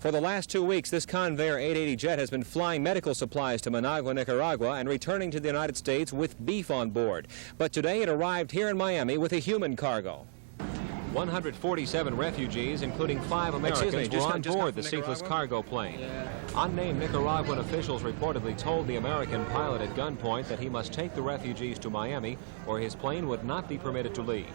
For the last 2 weeks, this Convair 880 jet has been flying medical supplies to Managua, Nicaragua, and returning to the United States with beef on board. But today it arrived here in Miami with a human cargo. 147 refugees, including 5 Americans, were on board the seatless cargo plane. Unnamed Nicaraguan officials reportedly told the American pilot at gunpoint that he must take the refugees to Miami or his plane would not be permitted to leave.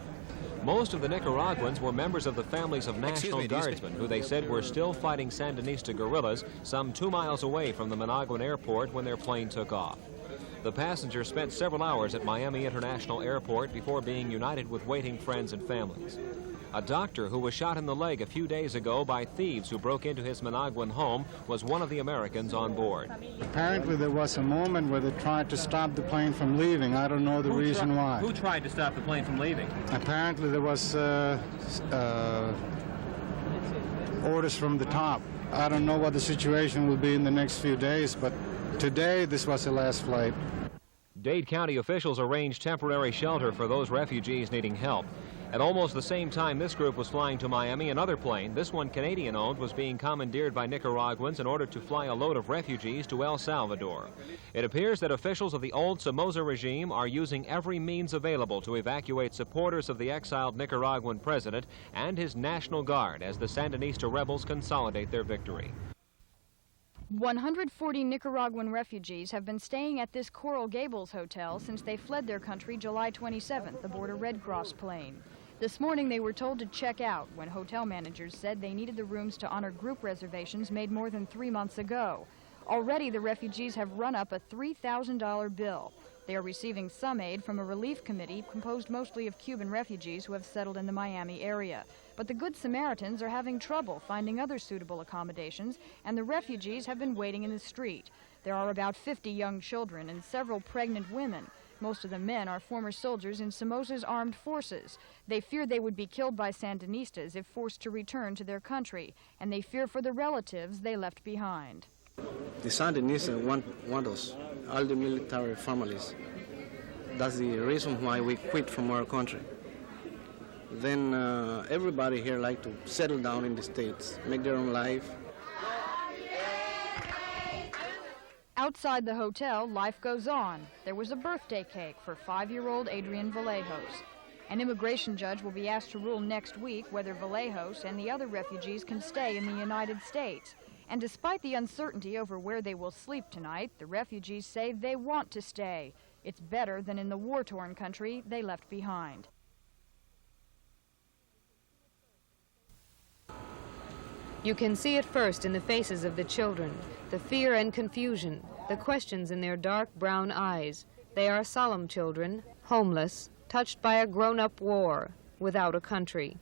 Most of the Nicaraguans were members of the families of National Guardsmen, who they said were still fighting Sandinista guerrillas some 2 miles away from the Managua airport when their plane took off. The passengers spent several hours at Miami International Airport before being united with waiting friends and families. A doctor who was shot in the leg a few days ago by thieves who broke into his Managuan home was one of the Americans on board. Apparently there was a moment where they tried to stop the plane from leaving. I don't know the reason why. Who tried to stop the plane from leaving? Apparently there was orders from the top. I don't know what the situation will be in the next few days, but today this was the last flight. Dade County officials arranged temporary shelter for those refugees needing help. At almost the same time this group was flying to Miami, another plane, this one Canadian-owned, was being commandeered by Nicaraguans in order to fly a load of refugees to El Salvador. It appears that officials of the old Somoza regime are using every means available to evacuate supporters of the exiled Nicaraguan president and his National Guard as the Sandinista rebels consolidate their victory. 140 Nicaraguan refugees have been staying at this Coral Gables hotel since they fled their country July 27th aboard a Red Cross plane. This morning they were told to check out when hotel managers said they needed the rooms to honor group reservations made more than 3 months ago. Already the refugees have run up a $3,000 bill. They are receiving some aid from a relief committee composed mostly of Cuban refugees who have settled in the Miami area. But the Good Samaritans are having trouble finding other suitable accommodations, and the refugees have been waiting in the street. There are about 50 young children and several pregnant women. Most of the men are former soldiers in Somoza's armed forces. They fear they would be killed by Sandinistas if forced to return to their country, and they fear for the relatives they left behind. The Sandinistas want us, all the military families. That's the reason why we quit from our country. Then everybody here like to settle down in the States, make their own life. Outside the hotel, life goes on. There was a birthday cake for 5-year-old Adrian Vallejos. An immigration judge will be asked to rule next week whether Vallejos and the other refugees can stay in the United States. And despite the uncertainty over where they will sleep tonight, the refugees say they want to stay. It's better than in the war-torn country they left behind. You can see it first in the faces of the children, the fear and confusion, the questions in their dark brown eyes. They are solemn children, homeless, touched by a grown-up war, without a country.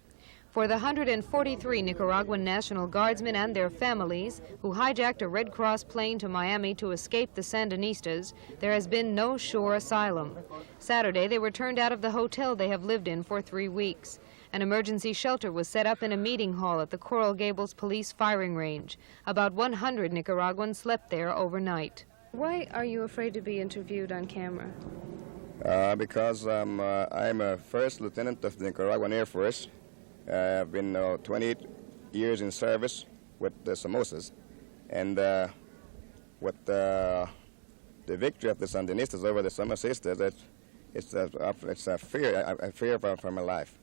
For the 143 Nicaraguan National Guardsmen and their families who hijacked a Red Cross plane to Miami to escape the Sandinistas, there has been no sure asylum. Saturday, they were turned out of the hotel they have lived in for 3 weeks. An emergency shelter was set up in a meeting hall at the Coral Gables police firing range. About 100 Nicaraguans slept there overnight. Why are you afraid to be interviewed on camera? Because I'm a first lieutenant of the Nicaraguan Air Force. I've been 28 years in service with the Somozas, and with the victory of the Sandinistas over the Somozistas, it's a fear. I fear for my life.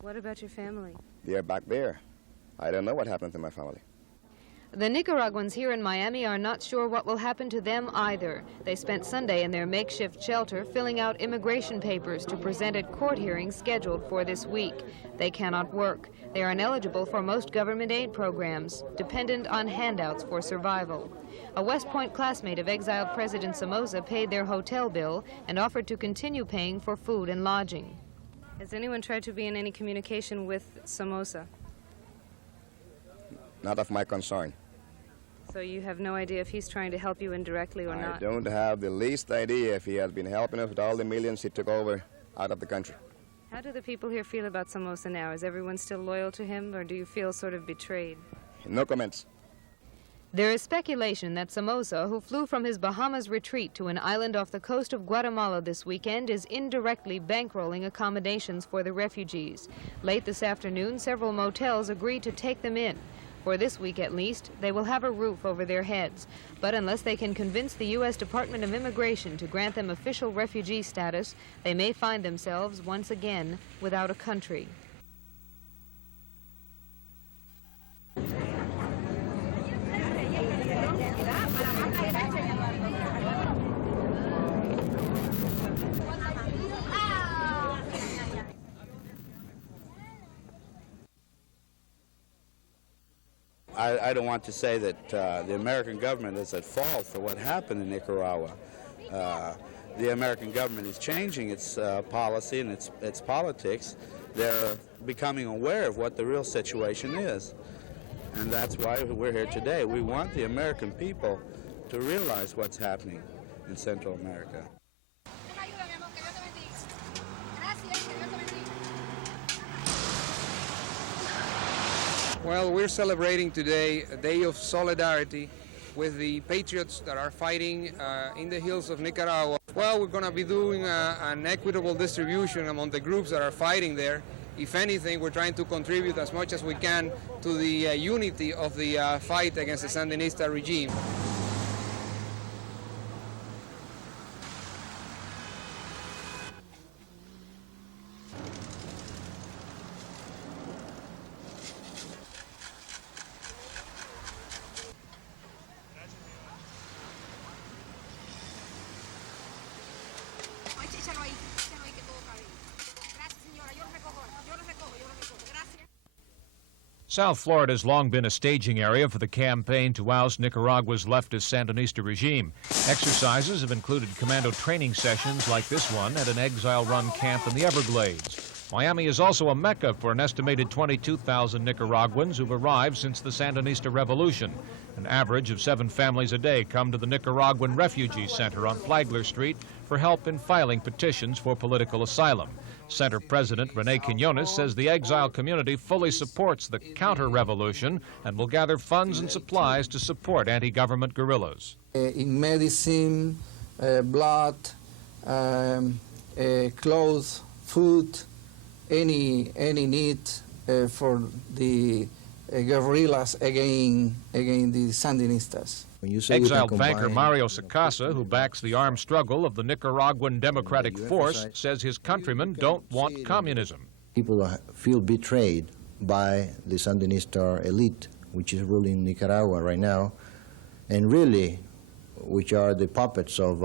What about your family? They are back there. I don't know what happened to my family. The Nicaraguans here in Miami are not sure what will happen to them either. They spent Sunday in their makeshift shelter filling out immigration papers to present at court hearings scheduled for this week. They cannot work. They are ineligible for most government aid programs, dependent on handouts for survival. A West Point classmate of exiled President Somoza paid their hotel bill and offered to continue paying for food and lodging. Has anyone tried to be in any communication with Somoza? Not of my concern. So you have no idea if he's trying to help you indirectly or not? I don't have the least idea if he has been helping us with all the millions he took over out of the country. How do the people here feel about Somoza now? Is everyone still loyal to him, or do you feel sort of betrayed? No comments. There is speculation that Somoza, who flew from his Bahamas retreat to an island off the coast of Guatemala this weekend, is indirectly bankrolling accommodations for the refugees. Late this afternoon, several motels agreed to take them in. For this week at least, they will have a roof over their heads. But unless they can convince the U.S. Department of Immigration to grant them official refugee status, they may find themselves once again without a country. I don't want to say that the American government is at fault for what happened in Nicaragua. The American government is changing its policy and its politics. They're becoming aware of what the real situation is. And that's why we're here today. We want the American people to realize what's happening in Central America. Well, we're celebrating today a day of solidarity with the patriots that are fighting in the hills of Nicaragua. Well, we're going to be doing an equitable distribution among the groups that are fighting there. If anything, we're trying to contribute as much as we can to the unity of the fight against the Sandinista regime. South Florida has long been a staging area for the campaign to oust Nicaragua's leftist Sandinista regime. Exercises have included commando training sessions like this one at an exile-run camp in the Everglades. Miami is also a mecca for an estimated 22,000 Nicaraguans who've arrived since the Sandinista Revolution. An average of 7 families a day come to the Nicaraguan Refugee Center on Flagler Street for help in filing petitions for political asylum. Center President Rene Quinones says the exile community fully supports the counter-revolution and will gather funds and supplies to support anti-government guerrillas. In medicine, blood, clothes, food, any need for the guerrillas against the Sandinistas. Exiled banker Mario Sacasa, who backs the armed struggle of the Nicaraguan Democratic Force, says his countrymen don't want communism. People feel betrayed by the Sandinista elite, which is ruling Nicaragua right now, and really, which are the puppets of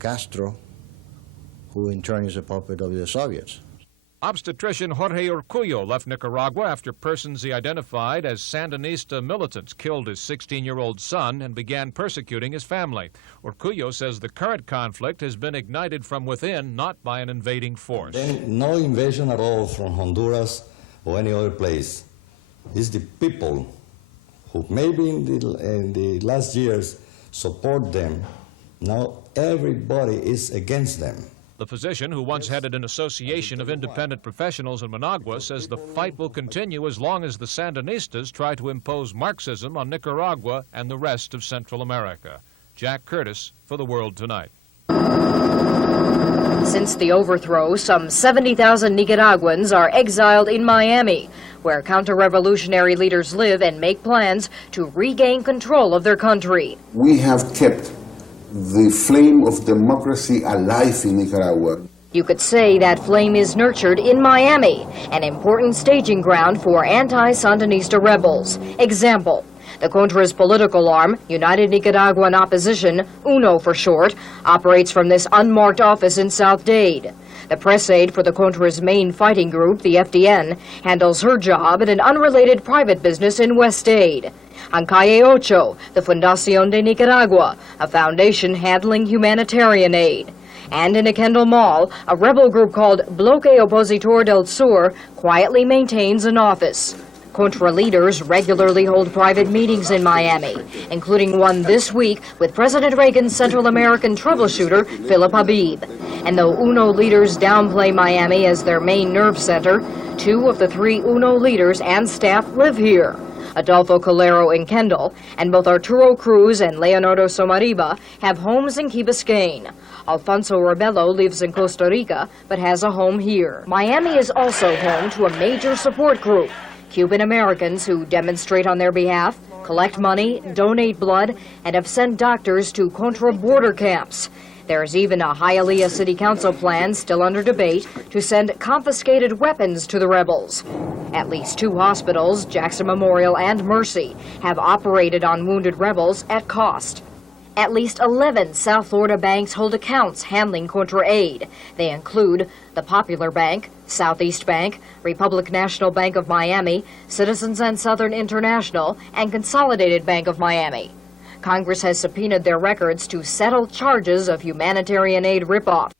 Castro, who in turn is a puppet of the Soviets. Obstetrician Jorge Urcullo left Nicaragua after persons he identified as Sandinista militants killed his 16-year-old son and began persecuting his family. Urcullo says the current conflict has been ignited from within, not by an invading force. No invasion at all from Honduras or any other place. It's the people who maybe in the last years support them. Now everybody is against them. The physician, who once headed an association of independent professionals in Managua, says the fight will continue as long as the Sandinistas try to impose Marxism on Nicaragua and the rest of Central America. Jack Curtis for The World Tonight. Since the overthrow, some 70,000 Nicaraguans are exiled in Miami, where counter-revolutionary leaders live and make plans to regain control of their country. We have kept the flame of democracy alive in Nicaragua. You could say that flame is nurtured in Miami, an important staging ground for anti-Sandinista rebels. Example, the Contra's political arm, United Nicaraguan Opposition, UNO for short, operates from this unmarked office in South Dade. The press aide for the Contra's main fighting group, the FDN, handles her job at an unrelated private business in West Dade. On Calle Ocho, the Fundación de Nicaragua, a foundation handling humanitarian aid. And in a Kendall Mall, a rebel group called Bloque Opositor del Sur quietly maintains an office. Contra leaders regularly hold private meetings in Miami, including one this week with President Reagan's Central American troubleshooter, Philip Habib. And though UNO leaders downplay Miami as their main nerve center, 2 of the 3 UNO leaders and staff live here. Adolfo Calero in Kendall, and both Arturo Cruz and Leonardo Somariba have homes in Key Biscayne. Alfonso Rebello lives in Costa Rica, but has a home here. Miami is also home to a major support group, Cuban Americans who demonstrate on their behalf, collect money, donate blood, and have sent doctors to Contra border camps. There's even a Hialeah City Council plan still under debate to send confiscated weapons to the rebels. At least 2 hospitals, Jackson Memorial and Mercy, have operated on wounded rebels at cost. At least 11 South Florida banks hold accounts handling Contra aid. They include the Popular Bank, Southeast Bank, Republic National Bank of Miami, Citizens and Southern International, and Consolidated Bank of Miami. Congress has subpoenaed their records to settle charges of humanitarian aid ripoff.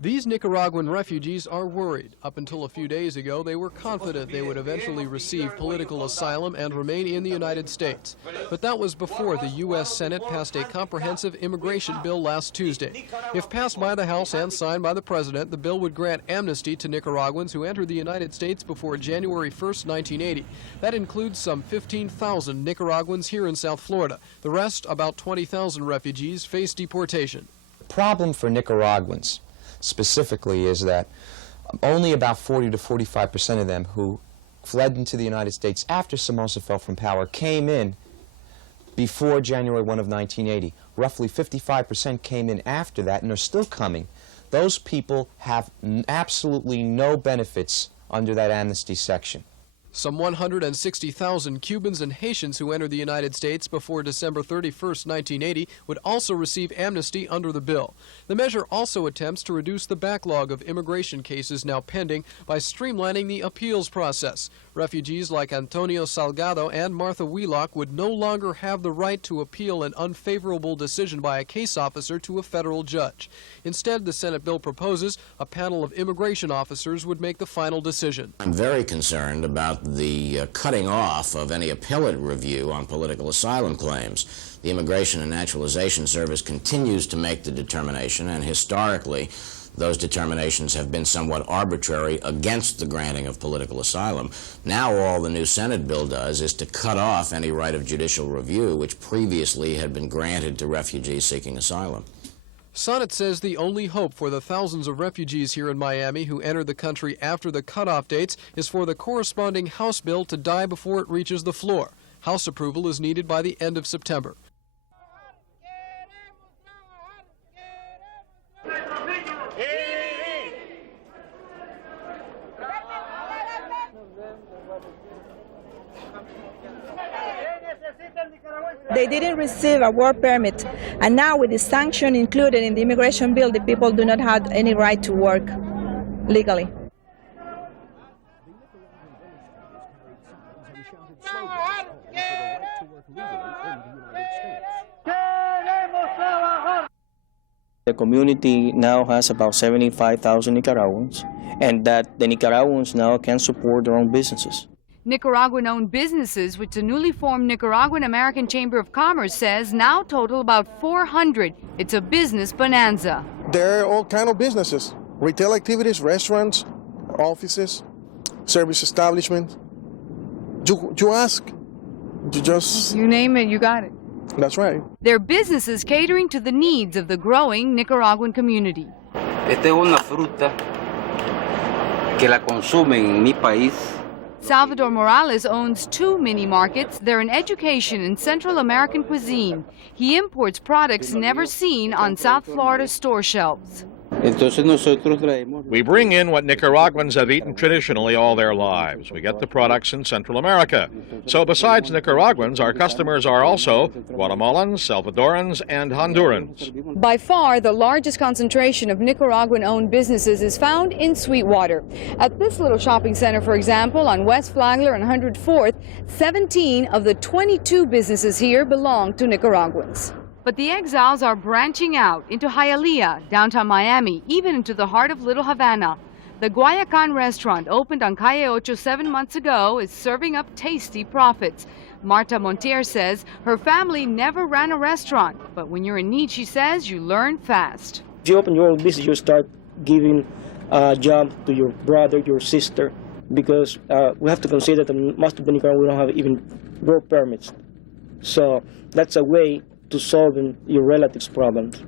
These Nicaraguan refugees are worried. Up until a few days ago, they were confident they would eventually receive political asylum and remain in the United States. But that was before the U.S. Senate passed a comprehensive immigration bill last Tuesday. If passed by the House and signed by the President, the bill would grant amnesty to Nicaraguans who entered the United States before January 1st, 1980. That includes some 15,000 Nicaraguans here in South Florida. The rest, about 20,000 refugees, face deportation. The problem for Nicaraguans specifically is that only about 40 to 45% of them who fled into the United States after Somoza fell from power came in before January 1 of 1980. Roughly 55% came in after that and are still coming. Those people have absolutely no benefits under that amnesty section. Some 160,000 Cubans and Haitians who entered the United States before December 31st, 1980 would also receive amnesty under the bill. The measure also attempts to reduce the backlog of immigration cases now pending by streamlining the appeals process. Refugees like Antonio Salgado and Martha Wheelock would no longer have the right to appeal an unfavorable decision by a case officer to a federal judge. Instead, the Senate bill proposes a panel of immigration officers would make the final decision. I'm very concerned about the cutting off of any appellate review on political asylum claims. The Immigration and Naturalization Service continues to make the determination, and historically those determinations have been somewhat arbitrary against the granting of political asylum. Now all the new Senate bill does is to cut off any right of judicial review which previously had been granted to refugees seeking asylum. Sonnet says the only hope for the thousands of refugees here in Miami who entered the country after the cutoff dates is for the corresponding House bill to die before it reaches the floor. House approval is needed by the end of September. They didn't receive a work permit, and now with the sanction included in the immigration bill, the people do not have any right to work legally. The community now has about 75,000 Nicaraguans, and that the Nicaraguans now can support their own businesses. Nicaraguan-owned businesses, which the newly formed Nicaraguan American Chamber of Commerce says now total about 400. It's a business bonanza. There are all kinds of businesses, retail activities, restaurants, offices, service establishments. You ask, you just... You name it, you got it. That's right. They're businesses catering to the needs of the growing Nicaraguan community. Esta es una fruta que la consumen en mi país. Salvador Morales owns 2 mini markets. They're an education in Central American cuisine. He imports products never seen on South Florida store shelves. We bring in what Nicaraguans have eaten traditionally all their lives. We get the products in Central America. So besides Nicaraguans, our customers are also Guatemalans, Salvadorans, and Hondurans. By far, the largest concentration of Nicaraguan-owned businesses is found in Sweetwater. At this little shopping center, for example, on West Flagler and 104th, 17 of the 22 businesses here belong to Nicaraguans. But the exiles are branching out into Hialeah, downtown Miami, even into the heart of Little Havana. The Guayacan restaurant, opened on Calle Ocho 7 months ago, is serving up tasty profits. Marta Montier says her family never ran a restaurant, but when you're in need, she says, you learn fast. If you open your own business, you start giving a job to your brother, your sister, because we have to consider that most of the Nicaraguans don't have even work permits. So that's a way to solving your relatives' problems.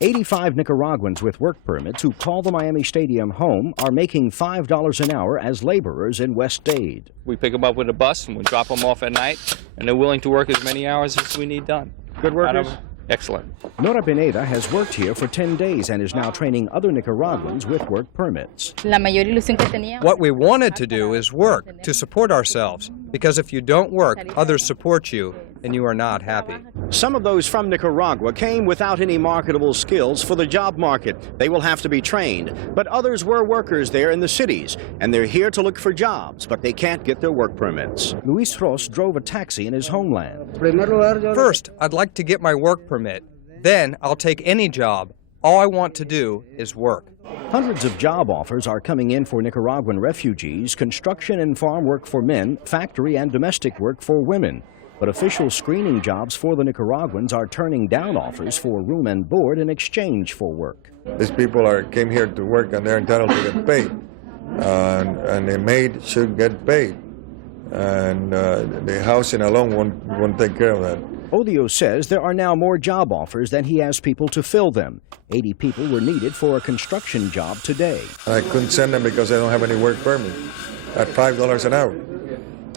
85 Nicaraguans with work permits who call the Miami Stadium home are making $5 an hour as laborers in West Dade. We pick them up with a bus and we drop them off at night, and they're willing to work as many hours as we need done. Good workers? Excellent. Nora Pineda has worked here for 10 days and is now training other Nicaraguans with work permits. What we wanted to do is work to support ourselves, because if you don't work, others support you, and you are not happy. Some of those from Nicaragua came without any marketable skills for the job market. They will have to be trained. But others were workers there in the cities, and they're here to look for jobs, but they can't get their work permits. Luis Ros drove a taxi in his homeland. First, I'd like to get my work permit. Then I'll take any job. All I want to do is work. Hundreds of job offers are coming in for Nicaraguan refugees, construction and farm work for men, factory and domestic work for women. But official screening jobs for the Nicaraguans are turning down offers for room and board in exchange for work. These people came here to work and they're entitled to get paid. And a maid should get paid. And the housing alone won't take care of that. Odio says there are now more job offers than he has people to fill them. 80 people were needed for a construction job today. I couldn't send them because I don't have any work permit at $5 an hour.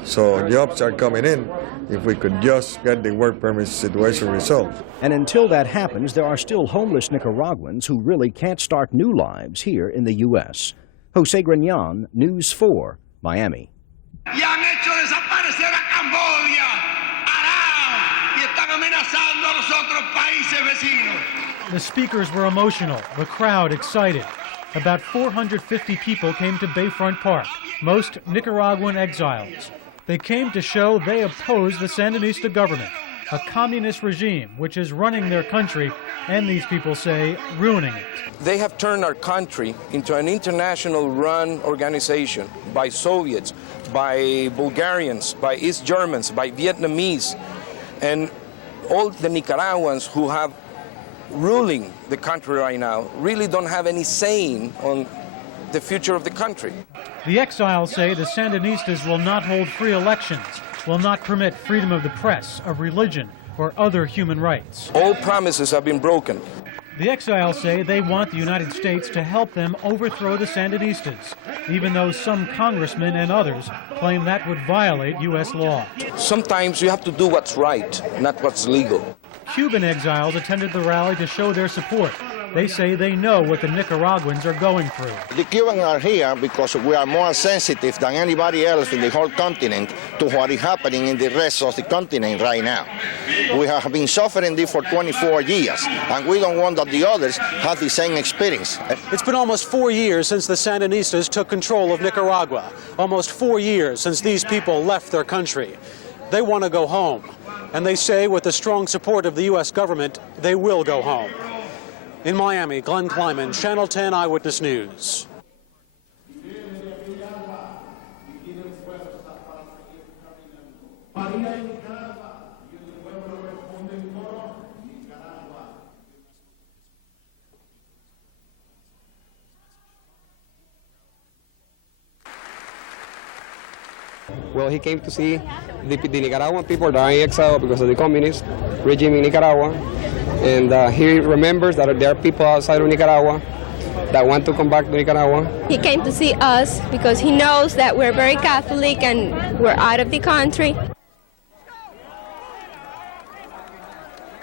So jobs are coming in if we could just get the work permit situation resolved. And until that happens, there are still homeless Nicaraguans who really can't start new lives here in the U.S. Jose Grignon, News 4, Miami. The speakers were emotional, the crowd excited. About 450 people came to Bayfront Park, most Nicaraguan exiles. They came to show they oppose the Sandinista government, a communist regime which is running their country and, these people say, ruining it. They have turned our country into an international run organization by Soviets, by Bulgarians, by East Germans, by Vietnamese, and all the Nicaraguans who have ruling the country right now really don't have any say on the future of the country. The exiles say the Sandinistas will not hold free elections, will not permit freedom of the press, of religion, or other human rights. All promises have been broken. The exiles say they want the United States to help them overthrow the Sandinistas, even though some congressmen and others claim that would violate U.S. law. Sometimes you have to do what's right, not what's legal. Cuban exiles attended the rally to show their support. They say they know what the Nicaraguans are going through. The Cubans are here because we are more sensitive than anybody else in the whole continent to what is happening in the rest of the continent right now. We have been suffering this for 24 years, and we don't want that the others have the same experience. It's been almost 4 years since the Sandinistas took control of Nicaragua. Almost 4 years since these people left their country. They want to go home, and they say with the strong support of the U.S. government, they will go home. In Miami, Glenn Kleiman, Channel 10 Eyewitness News. Well, he came to see the Nicaraguan people that are in exile because of the communist regime in Nicaragua. And he remembers that there are people outside of Nicaragua that want to come back to Nicaragua. He came to see us because he knows that we're very Catholic and we're out of the country.